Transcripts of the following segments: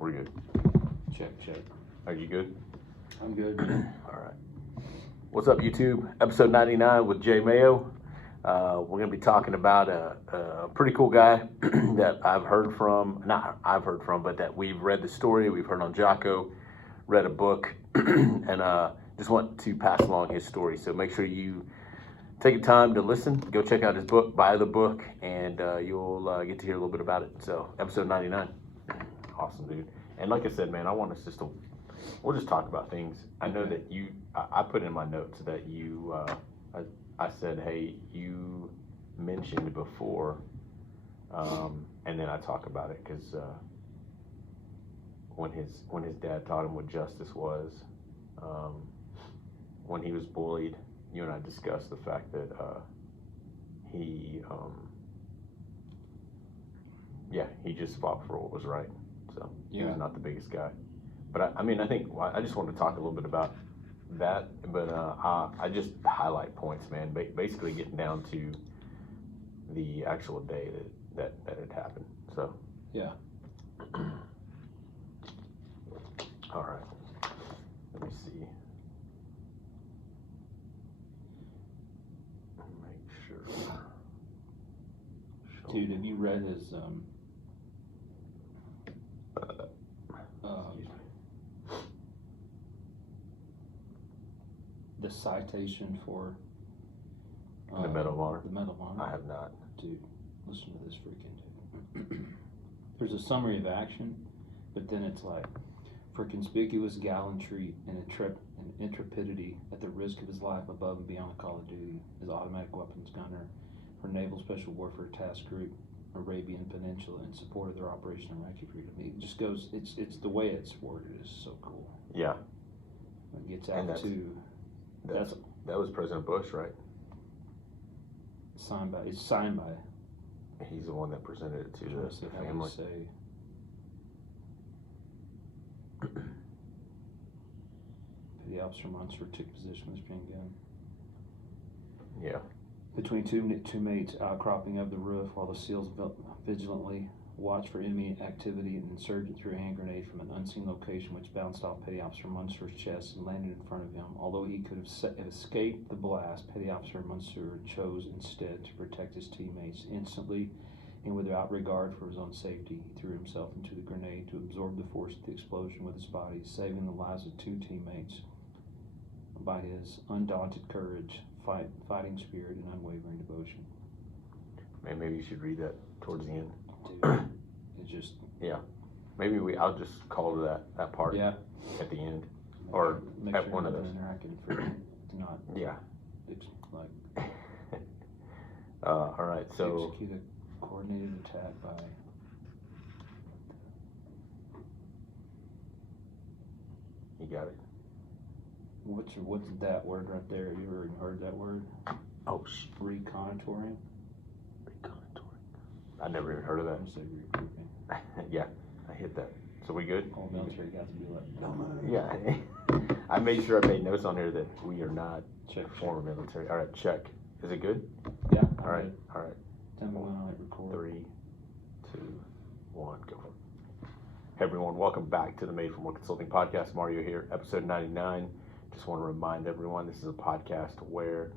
We're good. Check. Are you good? I'm good. All right. What's up, YouTube? Episode 99 with Jay Mayo. We're going to be talking about a pretty cool guy that I've heard from, but that we've read the story, we've heard on Jocko, read a book, and just want to pass along his story. So make sure you take the time to listen, go check out his book, buy the book, and you'll get to hear a little bit about it. So episode 99. Awesome, dude. And like I said, man, I want us just to, we'll just talk about things. I know that I put in my notes that you, I said, hey, you mentioned before, and then I talk about it because when his dad taught him what justice was, when he was bullied, you and I discussed the fact that he just fought for what was right. So he was not the biggest guy, but I think I just wanted to talk a little bit about that. But I just highlight points, man. Basically, getting down to the actual day that it happened. So Yeah. All right. Let me see. Make sure. Dude, have you read his the citation for The Medal of Honor? The Medal of Honor. I have not. Dude, listen to this freaking dude. There's a summary of action, but then it's like, for conspicuous gallantry and intrepidity at the risk of his life above and beyond the call of duty as automatic weapons gunner for Naval Special Warfare Task Group, Arabian Peninsula, in support of their Operation Iraqi Freedom. It just goes, it's the way it's worded is so cool. Yeah. It gets out to... That was President Bush, right? It's signed by... He's the one that presented it to the family. The officer Monsoor took position with his gun. Yeah. Between two mates outcropping of the roof while the SEALs vigilantly watched for enemy activity, an insurgent threw a hand grenade from an unseen location which bounced off Petty Officer Monsoor's chest and landed in front of him. Although he could have escaped the blast, Petty Officer Monsoor chose instead to protect his teammates. Instantly, and without regard for his own safety, he threw himself into the grenade to absorb the force of the explosion with his body, saving the lives of two teammates by his undaunted courage, fighting spirit, and unwavering devotion. Man, maybe you should read that towards the end. Dude, it just... Yeah. Maybe I'll just call to that part at the end. Or at one of those. To not... Yeah. Like... all right, so... Execute a coordinated attack by... You got it. What's that word right there? You ever heard that word? Oh, Recontoring? I never even heard of that. I'm saying regrouping. Yeah, I hit that. So we good? All military guys would be like, yeah. I made sure I made notes on here that we are not former military. All right, check. Is it good? Yeah. All right. Tell me when I record. 3, 2, 1, go for it. Hey everyone, welcome back to the Made for More Consulting Podcast. Mario here, episode 99. Just want to remind everyone this is a podcast where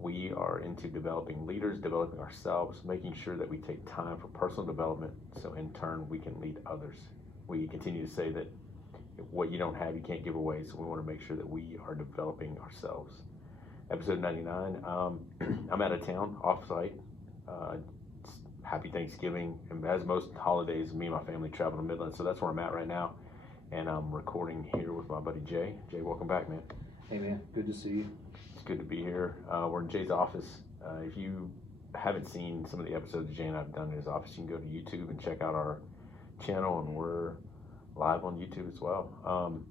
we are into developing leaders, developing ourselves, making sure that we take time for personal development so in turn we can lead others. We continue to say that what you don't have, you can't give away, so we want to make sure that we are developing ourselves. Episode 99, I'm out of town, off-site. Happy Thanksgiving, and as most holidays, me and my family travel to Midland, so that's where I'm at right now. And I'm recording here with my buddy Jay. Jay, welcome back, man. Hey man, good to see you. It's good to be here. We're in Jay's office. If you haven't seen some of the episodes Jay and I've done in his office, you can go to YouTube and check out our channel, and we're live on YouTube as well.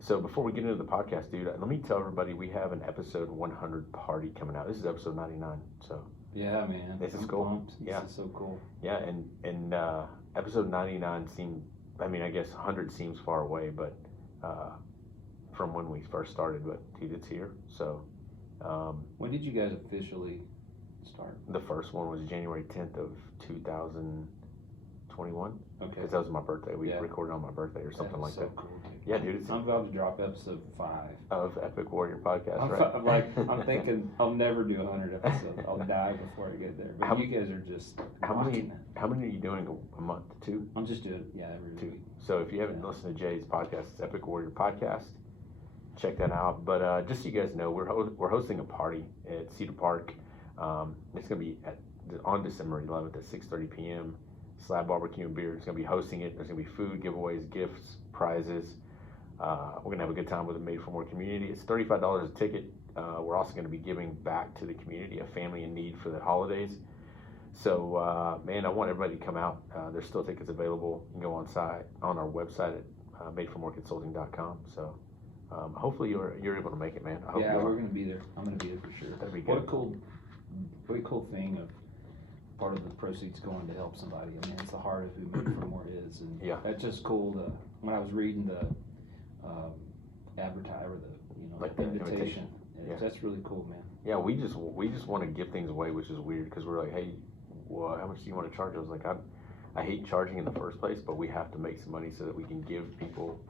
So before we get into the podcast, dude, let me tell everybody we have an episode 100 party coming out. This is episode 99, so. Yeah, man. This is cool. This is so cool. Yeah, and episode 99 seemed, I mean, I guess 100 seems far away, but from when we first started, but dude, it's here. So when did you guys officially start? The first one was January 10th of 2000, 21. Okay. Because that was my birthday. We Yeah. recorded on my birthday or something like so that. Cool, dude. Yeah, dude. It's I'm about to drop episode 5. of Epic Warrior Podcast, right? I'm thinking I'll never do 100 episodes. I'll die before I get there. But you guys are just how many it. How many are you doing a month? 2? I'm just doing every 2. week. So if you haven't listened to Jay's podcast, it's Epic Warrior Podcast. Check that out. But just so you guys know, we're hosting a party at Cedar Park. It's gonna be on December 11th at 6:30 p.m. Slab Barbecue and Beer is gonna be hosting it. There's gonna be food, giveaways, gifts, prizes. We're gonna have a good time with the Made for More community. It's $35 a ticket. We're also gonna be giving back to the community, a family in need for the holidays. So, man, I want everybody to come out. There's still tickets available. You can go on our website at madeformoreconsulting.com. So, hopefully you're able to make it, man. I hope we're gonna be there. I'm gonna be there for sure. That'd be good. What a cool thing of part of the proceeds going to help somebody. I mean, it's the heart of who Made for More is, and that's just cool. When I was reading the the invitation. Yeah. That's really cool, man. Yeah, we just want to give things away, which is weird because we're like, hey, well, how much do you want to charge? I was like, I hate charging in the first place, but we have to make some money so that we can give people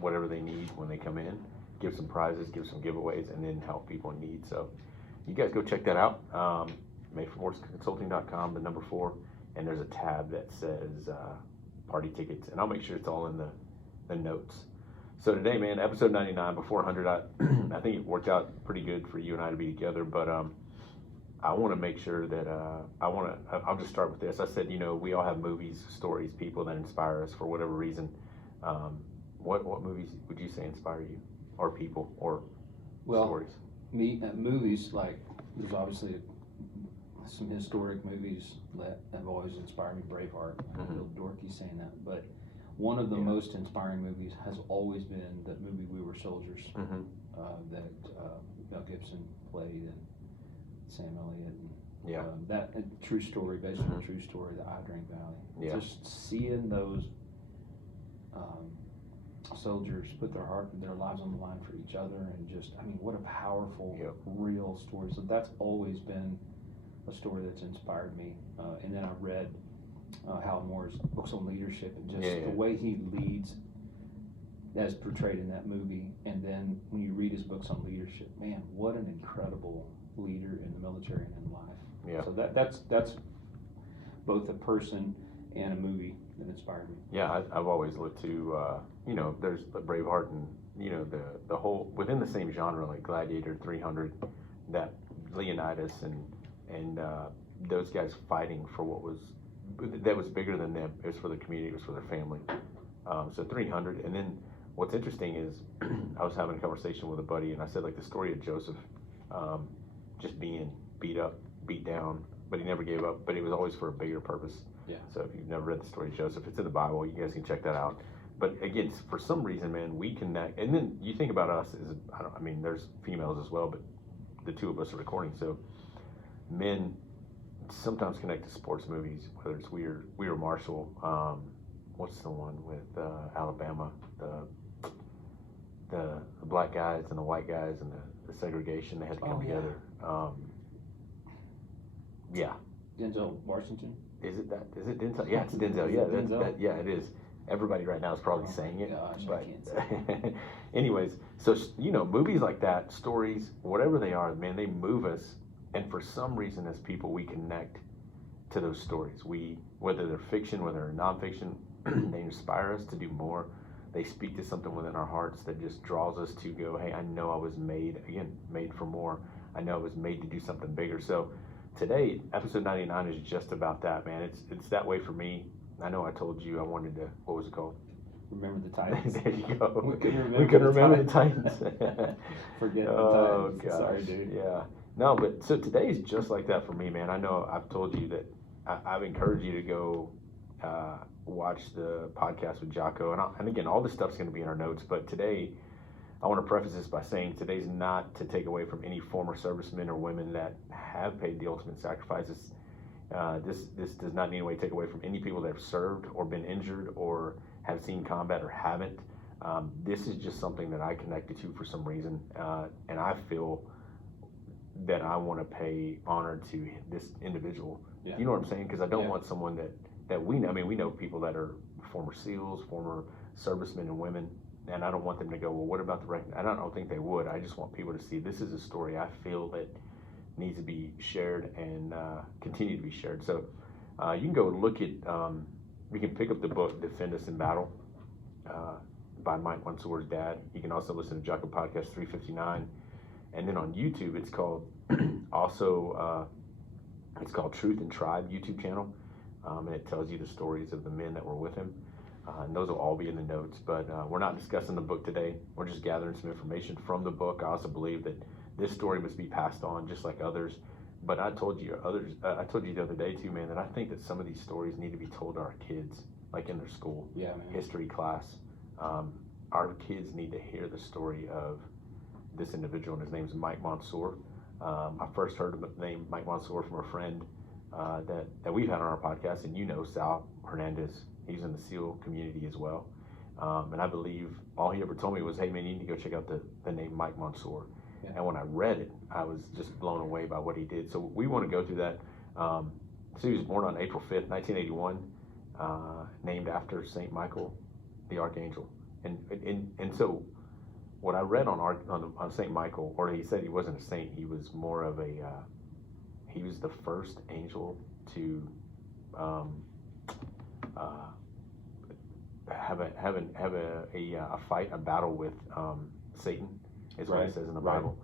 whatever they need when they come in, give some prizes, give some giveaways, and then help people in need. So you guys go check that out. MadeForMoreConsulting.com, the number 4, and there's a tab that says party tickets, and I'll make sure it's all in the notes. So today, man, episode 99, before 100, I think it worked out pretty good for you and I to be together, but I want to make sure that I'll just start with this. I said, we all have movies, stories, people that inspire us for whatever reason. What movies would you say inspire you, or people, or stories? Movies, like, there's obviously some historic movies that have always inspired me. Braveheart, a little dorky saying that, but one of the most inspiring movies has always been the movie We Were Soldiers, that Mel Gibson played, and Sam Elliott. And, that true story, based on a true story, the Drink Valley. Yeah. Just seeing those soldiers put their lives on the line for each other, and what a powerful, real story. So that's always been a story that's inspired me. And then I read Hal Moore's books on leadership, and just the way he leads as portrayed in that movie. And then when you read his books on leadership, man, what an incredible leader in the military and in life. Yeah. So that's both a person and a movie that inspired me. Yeah, I've always looked to, there's Braveheart, and, the whole, within the same genre, like Gladiator, 300, that Leonidas and those guys fighting for that was bigger than them. It was for the community, it was for their family. So 300, and then what's interesting is I was having a conversation with a buddy, and I said, like, the story of Joseph, just being beat up, beat down, but he never gave up, but it was always for a bigger purpose. Yeah. So if you've never read the story of Joseph, it's in the Bible. You guys can check that out. But again, for some reason, man, we connect. And then you think about us as, there's females as well, but the two of us are recording. So men sometimes connect to sports movies, whether it's We Were Marshall. What's the one with Alabama? The black guys and the white guys and the segregation, they had to come together. Denzel Washington. Is it Denzel? Yeah, it's Denzel. Yeah, it is. Everybody right now is probably saying it. Gosh, but I can't say it. anyways, so movies like that, stories, whatever they are, man, they move us. And for some reason, as people, we connect to those stories. Whether they're fiction, whether they're nonfiction, they inspire us to do more. They speak to something within our hearts that just draws us to go, hey, I know I was made for more. I know I was made to do something bigger. So today, episode 99 is just about that, man. It's that way for me. I know I told you I wanted to, what was it called? Remember the Titans. There you go. We couldn't remember the Titans. Forget the Titans. Oh, gosh. Sorry, dude. Yeah. No, but so today is just like that for me, man. I know I've told you that I've encouraged you to go watch the podcast with Jocko. And again, all this stuff's going to be in our notes. But today, I want to preface this by saying today's not to take away from any former servicemen or women that have paid the ultimate sacrifices. This does not in any way take away from any people that have served or been injured or have seen combat or haven't. This is just something that I connected to for some reason, and I feel that I want to pay honor to this individual. Yeah. You know what I'm saying? Because I don't want someone that that we know. I mean, we know people that are former SEALs, former servicemen and women, and I don't want them to go, well, what about the I don't think they would. I just want people to see this is a story I feel that needs to be shared and continue to be shared. So you can go look at, you can pick up the book, Defend Us in Battle, by Mike Monsoor's dad. You can also listen to Jocko Podcast 359. And then on YouTube, it's called it's called Truth and Tribe YouTube channel. And it tells you the stories of the men that were with him. And those will all be in the notes. But we're not discussing the book today. We're just gathering some information from the book. I also believe that this story must be passed on just like others. But I told you the other day too, man, that I think that some of these stories need to be told to our kids, like in their school history class. Our kids need to hear the story of this individual, and his name is Mike Monsoor. I first heard of the name Mike Monsoor from a friend that we've had on our podcast, and Sal Hernandez. He's in the SEAL community as well. And I believe all he ever told me was, hey man, you need to go check out the name Mike Monsoor. Yeah. And when I read it, I was just blown away by what he did. So we want to go through that. So he was born on April 5th, 1981, named after St. Michael, the Archangel. And so what I read on St. Michael, or he said he wasn't a saint, he was more of he was the first angel to have a fight, a battle with Satan, is what it says in the Bible.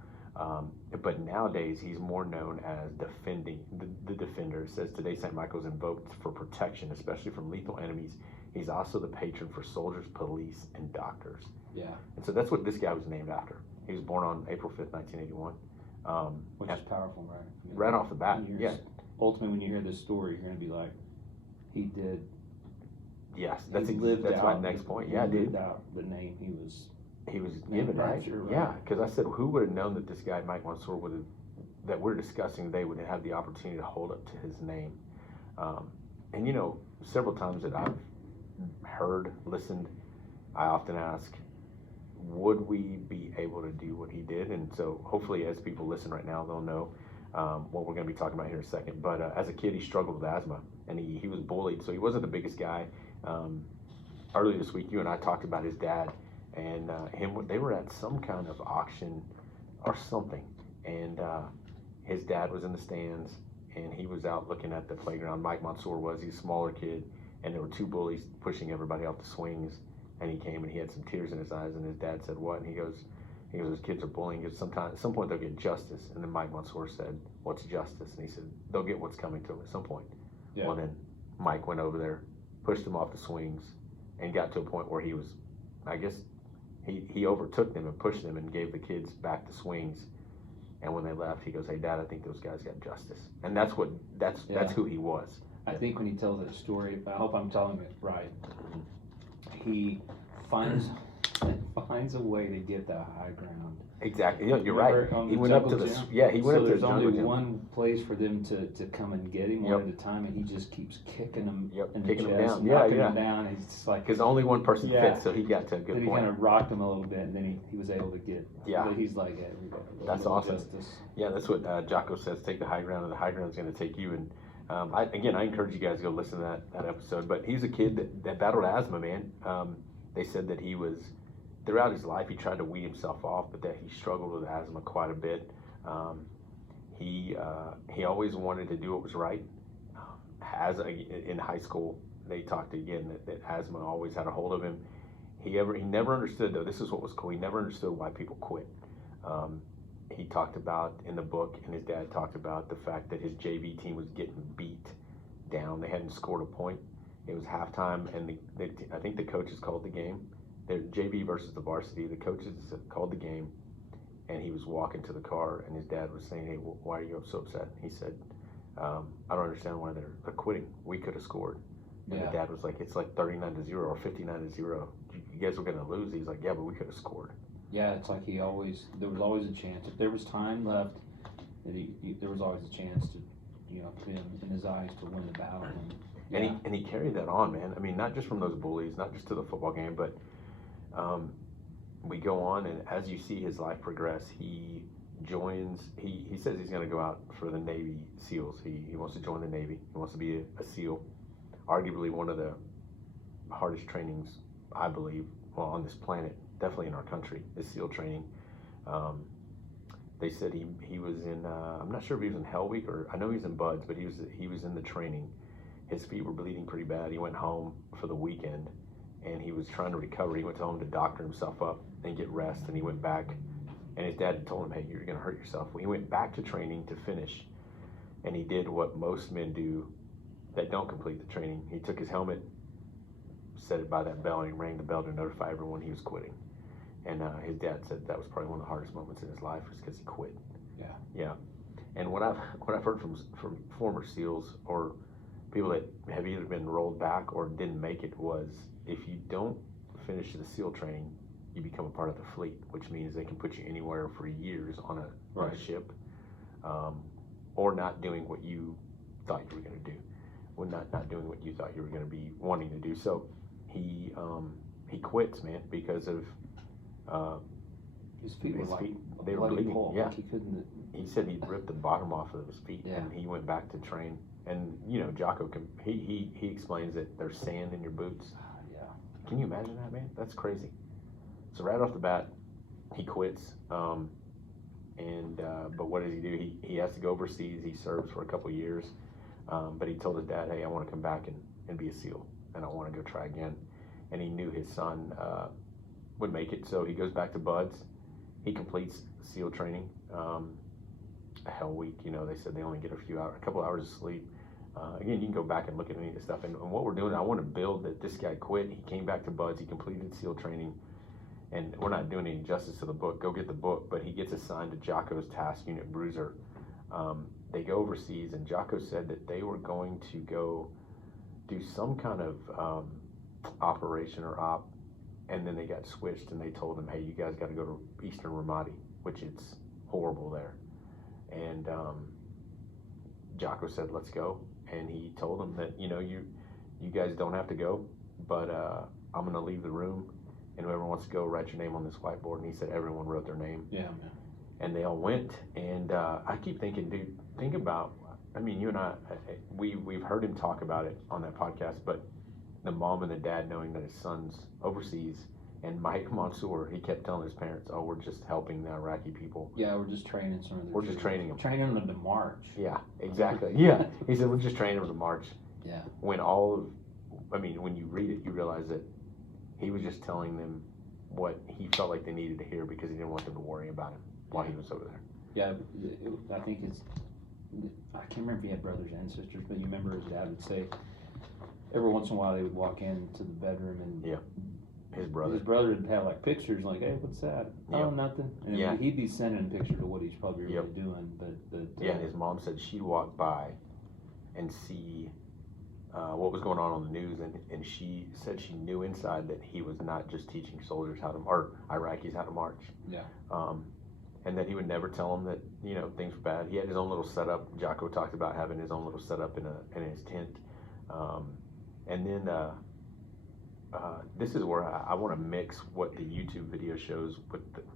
But nowadays he's more known as defending the defender. It says today St. Michael is invoked for protection, especially from lethal enemies. He's also the patron for soldiers, police, and doctors. Yeah. And so that's what this guy was named after. He was born on April 5th, 1981. Which is powerful, right? Right off the bat, yeah. Ultimately, when you hear this story, you're going to be like, he did. Yes, that's my next point. Yeah, dude. Lived out the name he was given, right? Yeah, because I said, who would have known that this guy, Mike Monsoor, that we're discussing today, would have the opportunity to hold up to his name. And several times that I've heard, listened, I often ask, would we be able to do what he did? And so hopefully as people listen right now, they'll know what we're going to be talking about here in a second. But as a kid, he struggled with asthma, and he was bullied, so he wasn't the biggest guy. Earlier this week, you and I talked about his dad, and they were at some kind of auction or something, and his dad was in the stands, and he was out looking at the playground. Mike Monsoor he's a smaller kid, and there were two bullies pushing everybody off the swings, and he came and he had some tears in his eyes, and his dad said, what? And he goes, his kids are bullying. At some point they'll get justice. And then Mike Monsoor said, what's justice? And he said, they'll get what's coming to them at some point. Yeah. Well, then Mike went over there, pushed him off the swings, and got to a point where he was, I guess, he overtook them and pushed them and gave the kids back the swings. And when they left, he goes, hey, Dad, I think those guys got justice. And that's who he was. I think when he tells that story, I hope I'm telling it right, he finds a way to get that high ground. Exactly. You're right. He went up to the he went up to the jungle. So there's only one place for them to come and get him one at a time, and he just keeps kicking them in the chest, knocking them down. And he's just like, because only one person fits, so he got to a good point. Then he kind of rocked him a little bit, and then he was able to get. Yeah. But he's like, that's awesome. Justice. Yeah, that's what Jocko says. Take the high ground, and the high ground is going to take you. And I encourage you guys to go listen to that episode. But he's a kid that battled asthma, man. They said that throughout his life, he tried to weed himself off, but that he struggled with asthma quite a bit. He always wanted to do what was right. In high school, they talked again that asthma always had a hold of him. He never understood, though. This is what was cool. He never understood why people quit. He talked about in the book, and his dad talked about the fact that his JV team was getting beat down. They hadn't scored a point. It was halftime, and I think the coaches called the game. They're JV versus the varsity. The coaches called the game, and he was walking to the car, and his dad was saying, hey, why are you so upset? He said, I don't understand why they're quitting. We could have scored. And the dad was like, it's like 39-0 or 59-0. You guys were going to lose. He's like, yeah, but we could have scored. Yeah, it's like there was always a chance. If there was time left, there was always a chance to, for him in his eyes to win the battle. And he carried that on, man. I mean, not just from those bullies, not just to the football game, but we go on, and as you see his life progress, he joins. He says he's going to go out for the Navy SEALs. He wants to join the Navy. He wants to be a SEAL. arguably one of the hardest trainings, I believe, well, on this planet, definitely in our country, is SEAL training. They said he was in, I'm not sure if he was in Hell Week, or I know he was in Buds, but he was in the training. His feet were bleeding pretty bad. He went home for the weekend, and he was trying to recover. He went home to doctor himself up and get rest, and he went back, and his dad told him, hey, you're going to hurt yourself. Well, he went back to training to finish, and he did what most men do that don't complete the training. He took his helmet, set it by that bell, and he rang the bell to notify everyone he was quitting. And his dad said that was probably one of the hardest moments in his life, was because he quit. Yeah. Yeah. And what I've heard from former SEALs or people that have either been rolled back or didn't make it was, if you don't finish the SEAL training, you become a part of the fleet, which means they can put you anywhere for years on a ship, or not doing what you thought you were going to do, or not doing what you thought you were going to be wanting to do. So he quits, man, because of his feet were they were bleeding. Pull, yeah, like he couldn't. He said he ripped the bottom off of his feet, and he went back to train. And Jocko he explains that there's sand in your boots. Yeah. Can you imagine that, man? That's crazy. So right off the bat, he quits. But what does he do? He has to go overseas. He serves for a couple years. But he told his dad, hey, I want to come back and be a SEAL, and I want to go try again. And he knew his son would make it, so he goes back to Buds. He completes SEAL training. A Hell Week, they said they only get a couple hours of sleep. Again, you can go back and look at any of this stuff. And what we're doing, I want to build that this guy quit. He came back to Buds. He completed SEAL training. And we're not doing any justice to the book. Go get the book. But he gets assigned to Jocko's task unit, Bruiser. They go overseas, and Jocko said that they were going to go do some kind of operation or op, and then they got switched, and they told him, hey, you guys got to go to Eastern Ramadi, which it's horrible there. And Jocko said, let's go. And he told them that, you guys don't have to go, but I'm going to leave the room, and whoever wants to go, write your name on this whiteboard. And he said everyone wrote their name. Yeah, man. And they all went. And I keep thinking, dude, think about, you and I, we've heard him talk about it on that podcast, but the mom and the dad knowing that his son's overseas, and Mike Monsoor, he kept telling his parents, oh, we're just helping the Iraqi people. Yeah, we're just training some of them. We're just training them. Training them to march. Yeah, exactly. Yeah. He said, we're just training them to march. Yeah. When when you read it, you realize that he was just telling them what he felt like they needed to hear, because he didn't want them to worry about him while he was over there. Yeah, I think I can't remember if he had brothers and sisters, but you remember his dad would say, every once in a while they would walk into the bedroom, and his brother would have like pictures, like, hey, what's that? Yep. Oh, nothing. And he'd be sending pictures of what he's probably really doing. But and his mom said she'd walk by and see what was going on the news, and she said she knew inside that he was not just teaching soldiers or Iraqis how to march. Yeah. And that he would never tell them that things were bad. He had his own little setup. Jocko talked about having his own little setup in his tent. And then this is where I want to mix what the YouTube video shows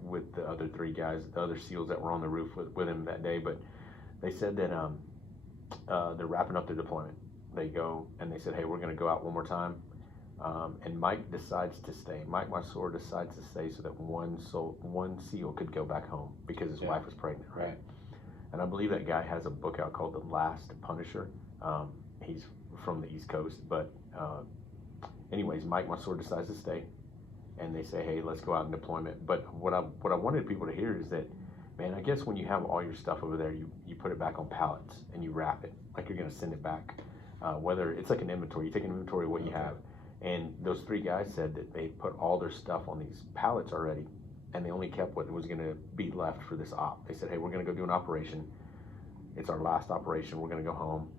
with the other three guys, the other SEALs that were on the roof with him that day. But they said that they're wrapping up their deployment. They go and they said, hey, we're going to go out one more time. And Mike decides to stay. Mike Monsoor decides to stay so that one SEAL could go back home, because his wife was pregnant, right? And I believe that guy has a book out called The Last Punisher. He's from the East Coast, but anyways, Mike Monsoor decides to stay, and they say, hey, let's go out in deployment. But what I wanted people to hear is that, man, I guess when you have all your stuff over there, you put it back on pallets and you wrap it like you're going to send it back. Whether it's like an inventory, you take an inventory of what you have. And those three guys said that they put all their stuff on these pallets already, and they only kept what was going to be left for this op. They said, hey, we're going to go do an operation. It's our last operation. We're going to go home.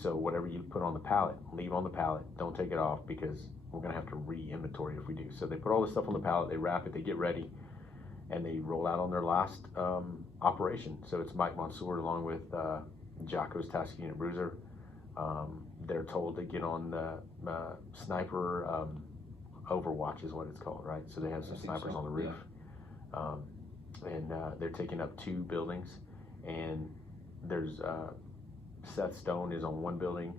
So whatever you put on the pallet, leave on the pallet. Don't take it off, because we're going to have to re-inventory if we do. So they put all the stuff on the pallet, they wrap it, they get ready, and they roll out on their last operation. So it's Mike Monsoor along with Jocko's task unit, Bruiser. They're told to get on the sniper overwatch is what it's called, right? So they have some snipers on the roof. And they're taking up 2 buildings, and there's Seth Stone is on one building,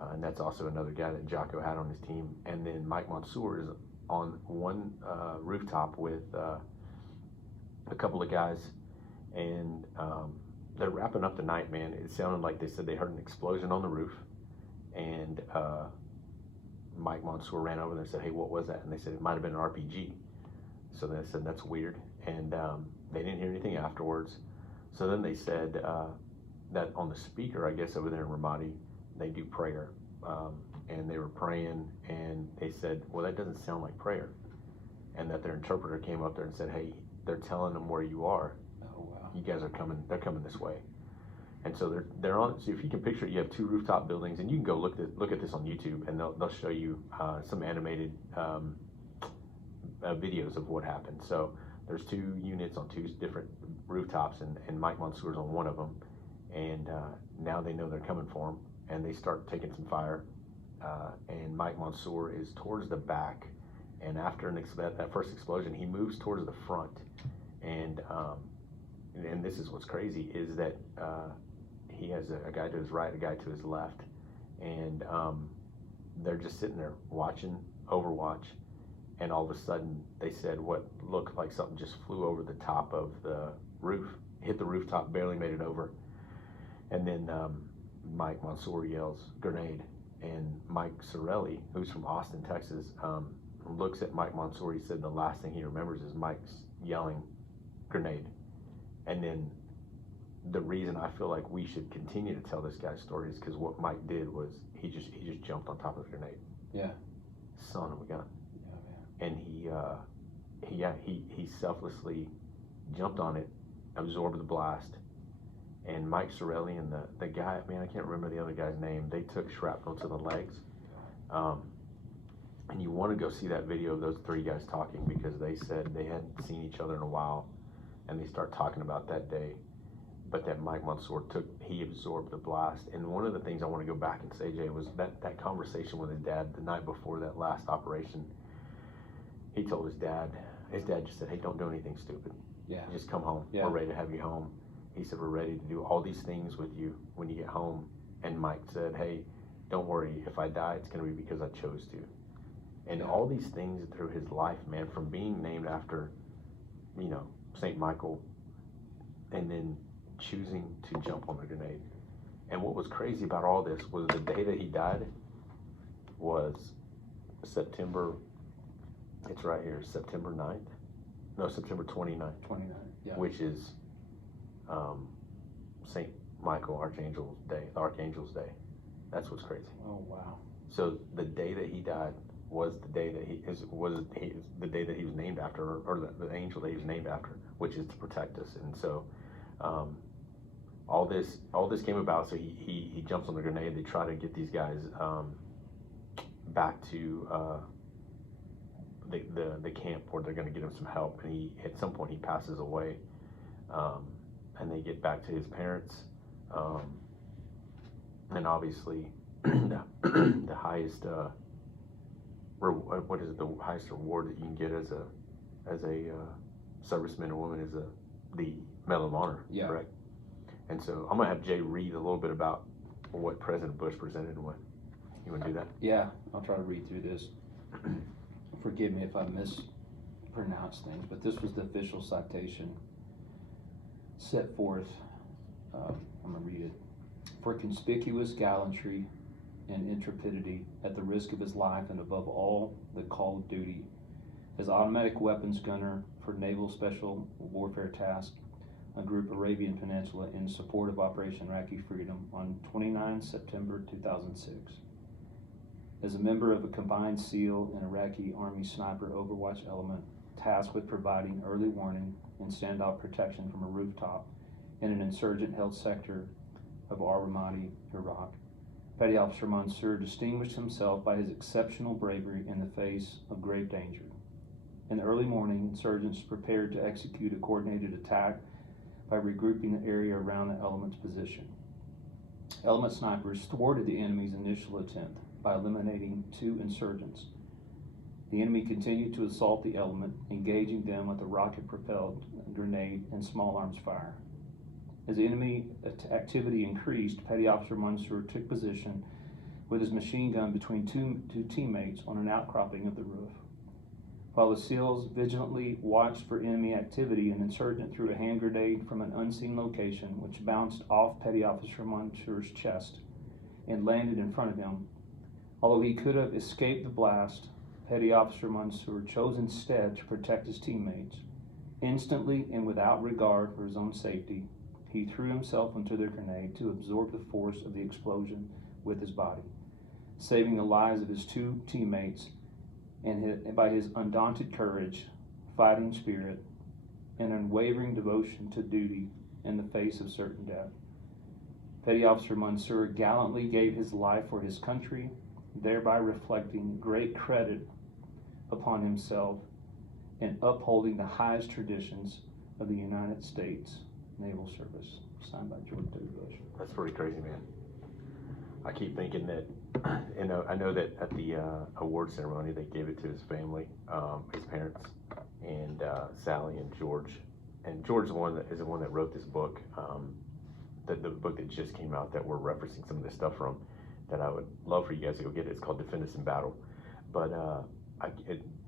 and that's also another guy that Jocko had on his team. And then Mike Monsoor is on one rooftop with a couple of guys, and they're wrapping up the night, man. It sounded like they said they heard an explosion on the roof, and Mike Monsoor ran over there and said, "Hey, what was that?" And they said it might have been an RPG. So they said, "That's weird," and they didn't hear anything afterwards. So then they said that on the speaker, I guess over there in Ramadi, they do prayer, and they were praying, and they said, "Well, that doesn't sound like prayer," and that their interpreter came up there and said, "Hey, they're telling them where you are. Oh, wow. You guys are coming. They're coming this way." And so they're on. So if you can picture it, you have two rooftop buildings, and you can go look at this on YouTube, and they'll show you some animated videos of what happened. So there's two units on two different rooftops, and Mike Monsoor's on one of them, and now they know they're coming for him, and they start taking some fire, and Mike Monsoor is towards the back, and after that first explosion, he moves towards the front, and this is what's crazy is that he has a guy to his right, a guy to his left, and they're just sitting there watching Overwatch, and all of a sudden they said what looked like something just flew over the top of the roof, hit the rooftop, barely made it over, and then Mike Monsoor yells, "Grenade," and Mike Sorelli, who's from Austin, Texas, looks at Mike Monsoor. He said the last thing he remembers is Mike's yelling, "Grenade," and then the reason I feel like we should continue to tell this guy's story is because what Mike did was he just jumped on top of the grenade. Yeah. Son of a gun. Yeah, man. And he selflessly jumped on it, absorbed the blast, and Mike Sorelli and the guy, man, I can't remember the other guy's name, they took shrapnel to the legs. And you want to go see that video of those three guys talking, because they said they hadn't seen each other in a while, and they start talking about that day. But that Mike Monsoor he absorbed the blast. And one of the things I want to go back and say, Jay, was that conversation with his dad the night before that last operation. He told his dad just said, "Hey, don't do anything stupid. Yeah. Just come home. Yeah. We're ready to have you home." He said, "We're ready to do all these things with you when you get home." And Mike said, "Hey, don't worry. If I die, it's going to be because I chose to." And all these things through his life, man, from being named after, St. Michael, and then choosing to jump on the grenade. And what was crazy about all this was the day that he died was September, it's right here, September 9th. No, September 29th. 29, yeah. Which is St. Michael Archangel's Day. That's what's crazy. Oh, wow. So the day that he died was the day that the day that he was named after, or the angel that he was named after, which is to protect us. And so all this came about. So he jumps on the grenade. They try to get these guys back to the camp where they're going to get him some help. And at some point he passes away, and they get back to his parents, and obviously the highest what is it, the highest reward that you can get as a serviceman or woman is the Medal of Honor, yeah. Correct? And so I'm gonna have Jay read a little bit about what President Bush presented and what. You want to do that? Yeah, I'll try to read through this. Forgive me if I mispronounce things, but this was the official citation set forth. I'm gonna read it. For conspicuous gallantry and intrepidity, at the risk of his life and above all the call of duty, as automatic weapons gunner for Naval Special Warfare Task on Group Arabian Peninsula in support of Operation Iraqi Freedom on 29 September 2006. As a member of a combined SEAL and Iraqi Army sniper overwatch element tasked with providing early warning and standoff protection from a rooftop in an insurgent-held sector of Al-Ramadi, Iraq, Petty Officer Monsoor distinguished himself by his exceptional bravery in the face of grave danger. In the early morning, insurgents prepared to execute a coordinated attack by regrouping the area around the element's position. Element snipers thwarted the enemy's initial attempt by eliminating 2 insurgents. The enemy continued to assault the element, engaging them with a rocket-propelled grenade and small arms fire. As the enemy activity increased, Petty Officer Monsoor took position with his machine gun between two teammates on an outcropping of the roof. While the SEALs vigilantly watched for enemy activity, an insurgent threw a hand grenade from an unseen location, which bounced off Petty Officer Monsoor's chest and landed in front of him. Although he could have escaped the blast, Petty Officer Monsoor chose instead to protect his teammates. Instantly and without regard for his own safety, he threw himself into the grenade to absorb the force of the explosion with his body, saving the lives of his two teammates and by his undaunted courage, fighting spirit, and unwavering devotion to duty in the face of certain death. Petty Officer Monsoor gallantly gave his life for his country, thereby reflecting great credit upon himself and upholding the highest traditions of the United States Naval Service. Signed by George W. Bush. That's pretty crazy, man. I keep thinking that, I know that at the award ceremony they gave it to his family, his parents, and Sally and George. And George is the one that wrote this book, the book that just came out that we're referencing some of this stuff from. That I would love for you guys to go get it. It's called Defend Us in Battle. But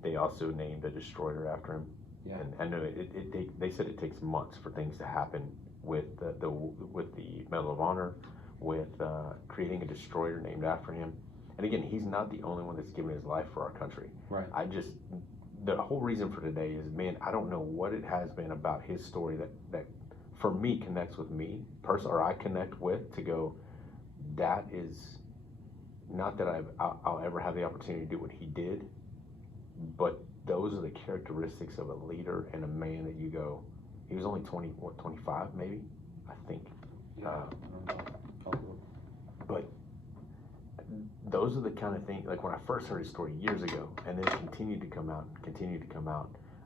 they also named a destroyer after him. Yeah. And I know they said it takes months for things to happen with the Medal of Honor, with creating a destroyer named after him. And again, he's not the only one that's given his life for our country. Right. The whole reason for today is, man, I don't know what it has been about his story that for me connects with me personally, or I connect with, to go, that is not that I'll ever have the opportunity to do what he did, but those are the characteristics of a leader and a man that you go, he was only 25 maybe, I think. Yeah. But those are the kind of things, like when I first heard his story years ago, and then it continued to come out,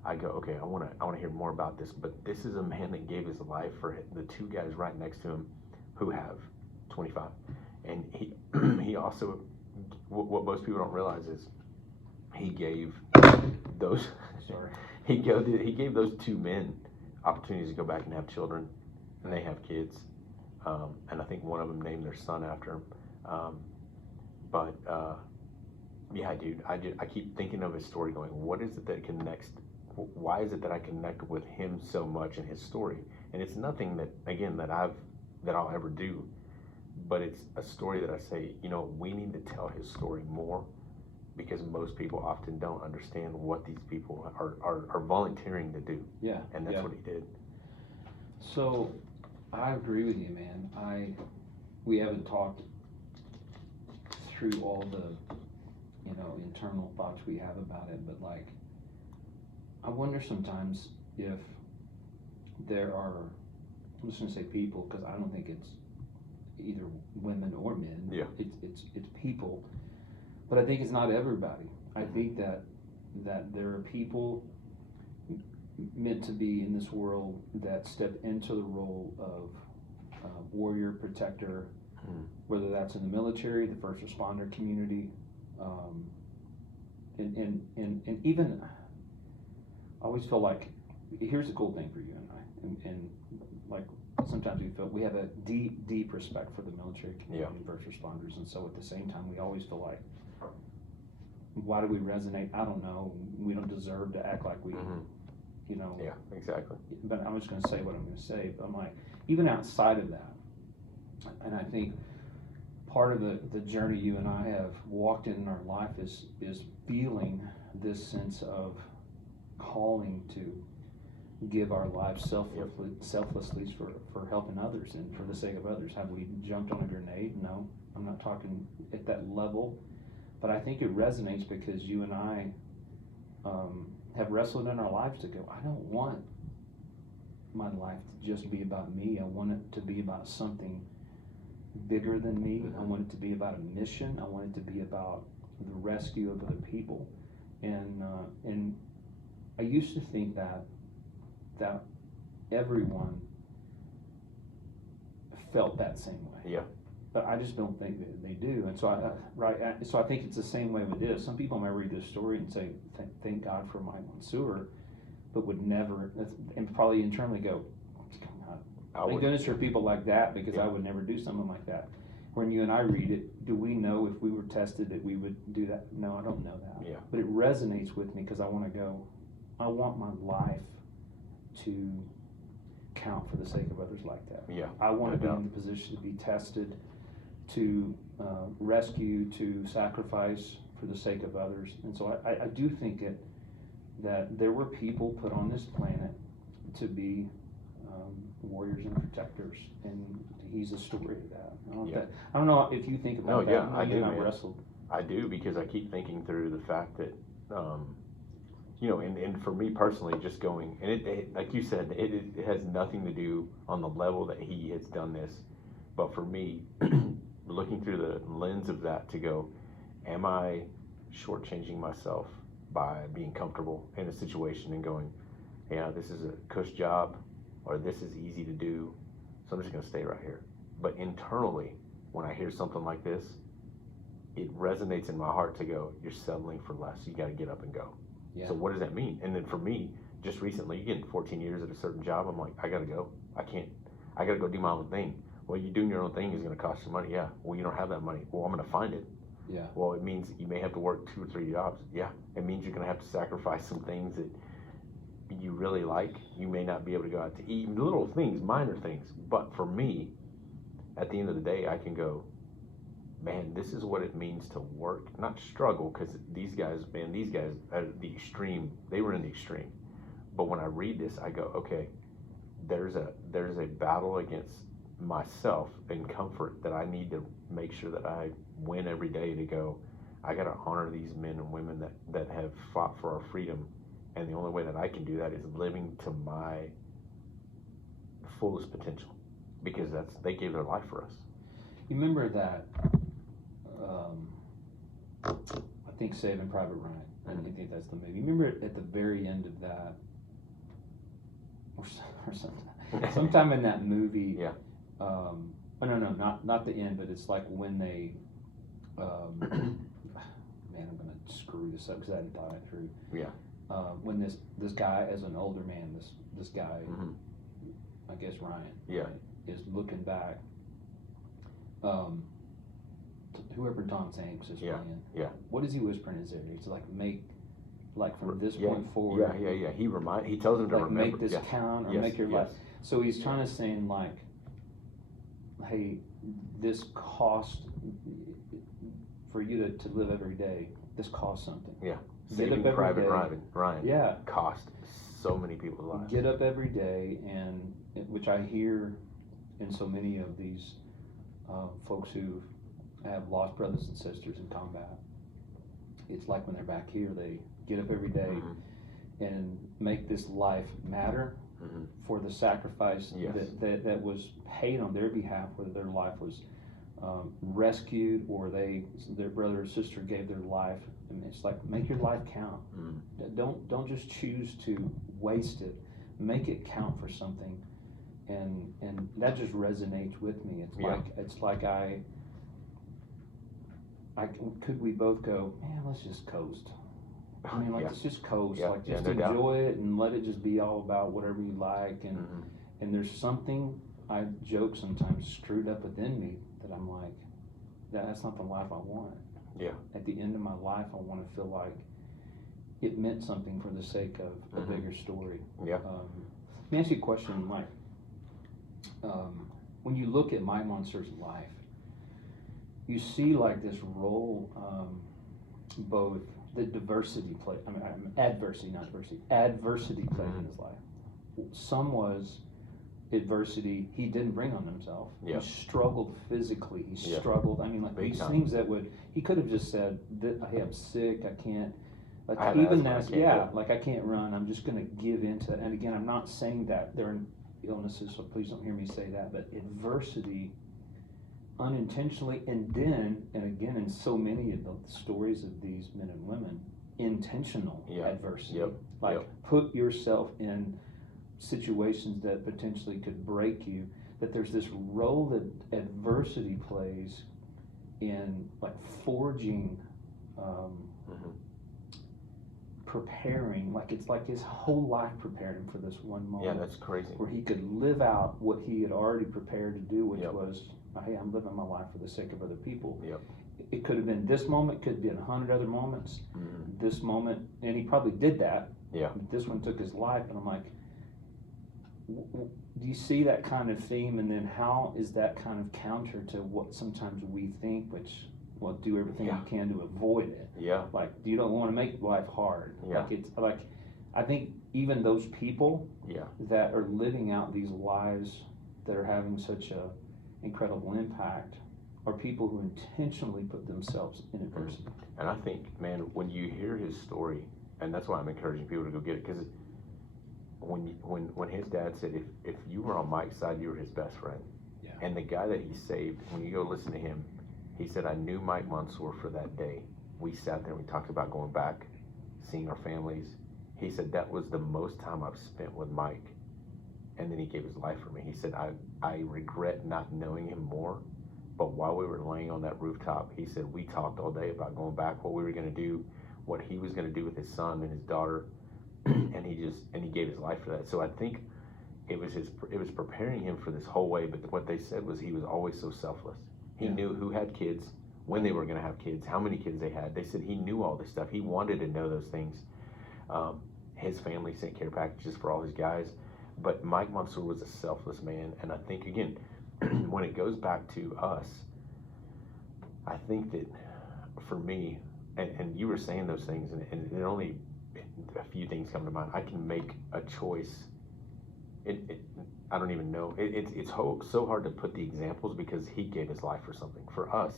I go, okay, I want to hear more about this. But this is a man that gave his life for the two guys right next to him who have 25. And he also, what most people don't realize is he gave those he gave those two men opportunities to go back and have children, and they have kids, and I think one of them named their son after him. Yeah, dude, I keep thinking of his story, going, what is it that connects? Why is it that I connect with him so much in his story? And it's nothing that, again, that I'll ever do. But it's a story that I say, we need to tell his story more, because most people often don't understand what these people are volunteering to do. Yeah. And that's what he did. So, I agree with you, man. We haven't talked through all the, internal thoughts we have about it, but I wonder sometimes if there are, I'm just gonna say people, because I don't think it's either women or men. Yeah. It's people, but I think it's not everybody. I think that there are people meant to be in this world that step into the role of warrior, protector, whether that's in the military, the first responder community, and even I always feel like, here's the cool thing for you and I, and sometimes we feel we have a deep respect for the military community and first responders, and so at the same time we always feel like, why do we resonate? I don't know. We don't deserve to act like we, Yeah, exactly. But I'm just going to say what I'm going to say. But I'm like, even outside of that, and I think part of the journey you and I have walked in our life is feeling this sense of calling to give our lives selflessly for helping others and for the sake of others. Have we jumped on a grenade? No, I'm not talking at that level, but I think it resonates because you and I have wrestled in our lives to go, I don't want my life to just be about me. I want it to be about something bigger than me. I want it to be about a mission. I want it to be about the rescue of other people. And I used to think that everyone felt that same way. Yeah. But I just don't think that they do. And so I think it's the same way with this. Some people might read this story and say, thank God for my Monsoor, but would never, and probably internally go, thank goodness for people like that, because I would never do something like that. when you and I read it, do we know if we were tested that we would do that? No, I don't know that. Yeah. But it resonates with me because I want my life to count for the sake of others like that. Yeah. I want to be doubt. in the position to be tested, to rescue, to sacrifice for the sake of others. And so I do think that there were people put on this planet to be warriors and protectors, and he's a story of that. I don't know if you think about that. Yeah, I do, I man. wrestled. I do, because I keep thinking through the fact that, and for me personally, just going, and it like you said, it has nothing to do on the level that he has done this, but for me, looking through the lens of that to go, am I shortchanging myself by being comfortable in a situation and going, yeah, this is a cush job, or this is easy to do, so I'm just going to stay right here. But internally, when I hear something like this, it resonates in my heart to go, you're settling for less. You got to get up and go. Yeah. So what does that mean? And then for me, just recently, you get 14 years at a certain job, I'm like, I got to go. I got to go do my own thing. Well, you doing your own thing is going to cost you money. Yeah. Well, you don't have that money. Well, I'm going to find it. Yeah. Well, it means you may have to work 2 or 3 jobs. Yeah. It means you're going to have to sacrifice some things that you really like. You may not be able to go out to eat, little things, minor things. But for me, at the end of the day, I can go, man, this is what it means to work, not struggle, because these guys are the extreme, they were in the extreme. But when I read this, I go, okay, there's a battle against myself and comfort that I need to make sure that I win every day to go, I got to honor these men and women that have fought for our freedom. And the only way that I can do that is living to my fullest potential, because they gave their life for us. You remember that, I think Saving Private Ryan, I think that's the movie. You remember at the very end of that, or sometime in that movie, Yeah. No, not the end, but it's like when they, man, I'm going to screw this up because I hadn't thought it through. Yeah. When this guy, as an older man, this guy, Mm-hmm. I guess Ryan, Yeah. right, is looking back. Whoever Tom Hanks is playing. Yeah. What is he whispering in his ear? It's like from this point forward. Yeah. He tells him to like remember. make this count or make your life. So he's trying to say like, hey, this cost for you to live every day. This costs something. Yeah. Get up Saving every Private day. Ryan. Yeah. Cost so many people's lives. Get up every day, and which I hear in so many of these folks who have lost brothers and sisters in combat. It's like when they're back here, they get up every day and make this life matter for the sacrifice that was paid on their behalf, whether their life was rescued or their brother or sister gave their life. I mean, it's like, make your life count. Don't just choose to waste it. Make it count for something, and that just resonates with me. It's like could we both go, man, let's just coast. I mean, let's just coast. Just enjoy it and let it just be all about whatever you like. And there's something, I joke sometimes, screwed up within me that I'm like, that's not the life I want. Yeah. At the end of my life, I want to feel like it meant something for the sake of a bigger story. Yeah. Let me ask you a question, Mike. When you look at my Monsoor's life, you see like this role, both the diversity play. I mean, adversity, not diversity. Adversity played in his life. Some was adversity he didn't bring on himself. Yeah. He struggled physically. He struggled. I mean, like Big these time. things that he could have just said, "Hey, I'm sick. I can't." Like I even that's that, like I can't run. I'm just going to give into. And again, I'm not saying that there are illnesses, so please don't hear me say that. But adversity, unintentionally, and again, in so many of the stories of these men and women, intentional adversity. Put yourself in situations that potentially could break you. That there's this role that adversity plays in like forging, preparing. Like it's like his whole life prepared him for this one moment. Yeah, that's crazy. Where he could live out what he had already prepared to do, which was hey, I'm living my life for the sake of other people. Yep. It could have been this moment, could have been 100 other moments. Mm-hmm. This moment, and he probably did that. Yeah. But this one took his life, and I'm like, do you see that kind of theme? And then how is that kind of counter to what sometimes we think, which we'll do everything Yeah. we can to avoid it. Yeah. Like, you don't want to make life hard. Yeah. Like, it's like, I think even those people Yeah. that are living out these lives that are having such a incredible impact are people who intentionally put themselves in adversity. And I think, man, when you hear his story, and that's why I'm encouraging people to go get it, because when his dad said, if you were on Mike's side, you were his best friend. Yeah. And the guy that he saved, when you go listen to him, he said, I knew Mike Monsoor for that day. We sat there and we talked about going back, seeing our families. He said, that was the most time I've spent with Mike. And then he gave his life for me. He said, I regret not knowing him more. But while we were laying on that rooftop, he said, we talked all day about going back, what we were going to do, what he was going to do with his son and his daughter. And he gave his life for that. So I think it was preparing him for this whole way. But what they said was he was always so selfless. He knew who had kids, when they were going to have kids, how many kids they had. They said he knew all this stuff. He wanted to know those things. His family sent care packages for all his guys. But Mike Monsoor was a selfless man. And I think, again, when it goes back to us, I think that for me, and you were saying those things, and it only a few things come to mind. I can make a choice. I don't even know. It's so hard to put the examples because he gave his life for something. For us,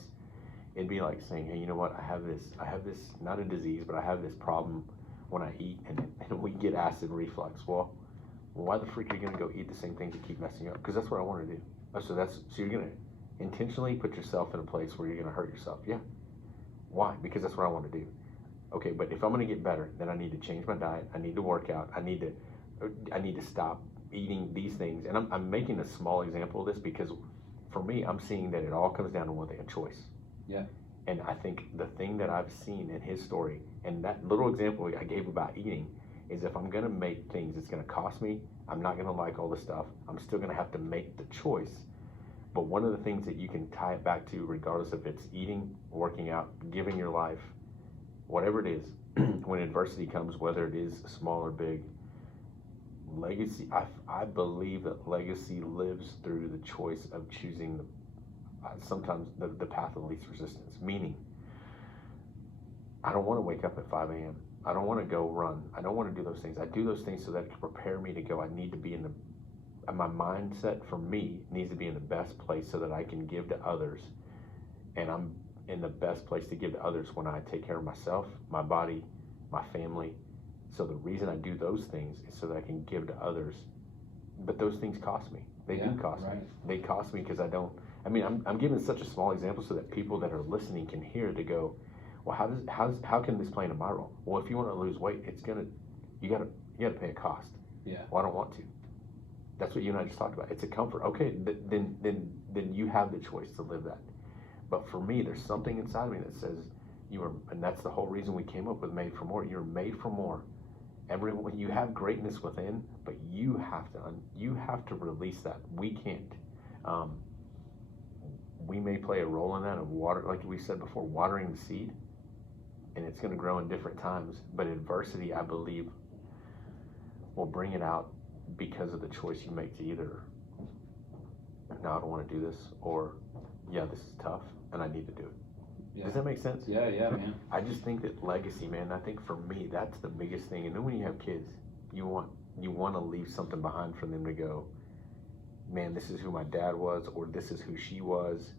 it'd be like saying, hey, you know what? I have this, not a disease, but I have this problem when I eat, and we get acid reflux. Well, why the freak are you going to go eat the same things that keep messing you up? Because that's what I want to do. So you're going to intentionally put yourself in a place where you're going to hurt yourself. Yeah. Why? Because that's what I want to do. Okay, but if I'm going to get better, then I need to change my diet. I need to work out. I need to stop eating these things. And I'm making a small example of this because for me, I'm seeing that it all comes down to one thing, a choice. Yeah. And I think the thing that I've seen in his story, and that little example I gave about eating, is if I'm going to make things, it's going to cost me. I'm not going to like all the stuff. I'm still going to have to make the choice. But one of the things that you can tie it back to, regardless if it's eating, working out, giving your life, whatever it is, when adversity comes, whether it is small or big, legacy, I believe that legacy lives through the choice of choosing sometimes the path of least resistance. Meaning, I don't want to wake up at 5 a.m. I don't want to go run. I don't want to do those things. I do those things so that it can prepare me to go. I need to be my mindset for me needs to be in the best place so that I can give to others. And I'm in the best place to give to others when I take care of myself, my body, my family. So the reason I do those things is so that I can give to others. But those things cost me. They do cost me. They cost me because I'm giving such a small example so that people that are listening can hear to go, well, how can this play into my role? Well, if you want to lose weight, you gotta pay a cost. Yeah. Well, I don't want to. That's what you and I just talked about. It's a comfort. Okay, then you have the choice to live that. But for me, there's something inside of me that says and that's the whole reason we came up with Made for More. You're made for more. Everyone, you have greatness within, but you have to release that. We can't. We may play a role in that of water, like we said before, watering the seed, and it's going to grow in different times. But adversity, I believe, will bring it out because of the choice you make to either, no, I don't want to do this, or, yeah, this is tough, and I need to do it. Yeah. Does that make sense? Yeah, man. I just think that legacy, man, I think for me, that's the biggest thing. And then when you have kids, you want to leave something behind for them to go, man, this is who my dad was, or this is who she was.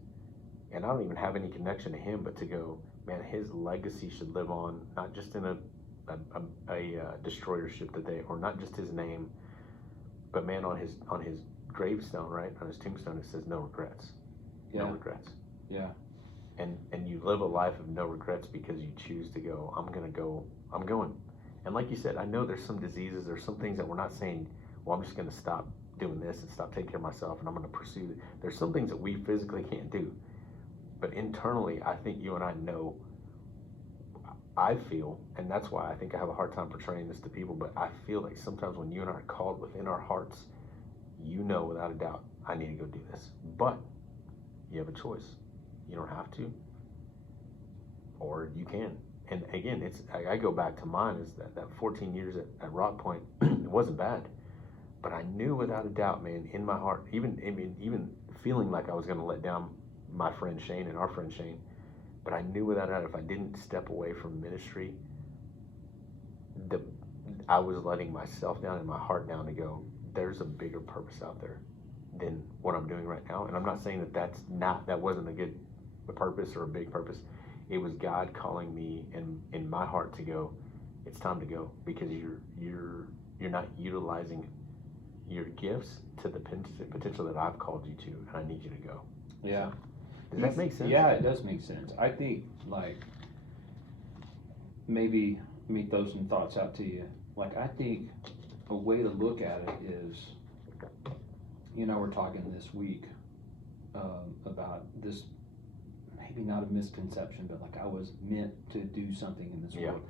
And I don't even have any connection to him, but to go, man, his legacy should live on, not just in a destroyer ship or not just his name, but man, on his gravestone, right, on his tombstone, it says no regrets. Yeah. No regrets. Yeah. And you live a life of no regrets because you choose to go, I'm going. And like you said, I know there's some diseases, there's some things that we're not saying, well, I'm just going to stop doing this and stop taking care of myself and I'm going to pursue it. There's some things that we physically can't do. But internally, I think you and I know, I feel, and that's why I think I have a hard time portraying this to people, but I feel like sometimes when you and I are called within our hearts, you know without a doubt, I need to go do this. But you have a choice. You don't have to, or you can. And again, I go back to mine is that 14 years at Rock Point, it wasn't bad, but I knew without a doubt, man, in my heart, even feeling like I was going to let down my friend Shane and our friend Shane, but I knew without a doubt if I didn't step away from ministry, I was letting myself down and my heart down to go, there's a bigger purpose out there than what I'm doing right now. And I'm not saying that wasn't a purpose or a big purpose. It was God calling me in my heart to go, it's time to go, because you're not utilizing your gifts to the potential that I've called you to, and I need you to go. Yeah. Does that make sense? Yeah, it does make sense. I think, like, maybe throw some thoughts out to you. Like, I think a way to look at it is, we're talking this week about this, maybe not a misconception, but like I was meant to do something in this world.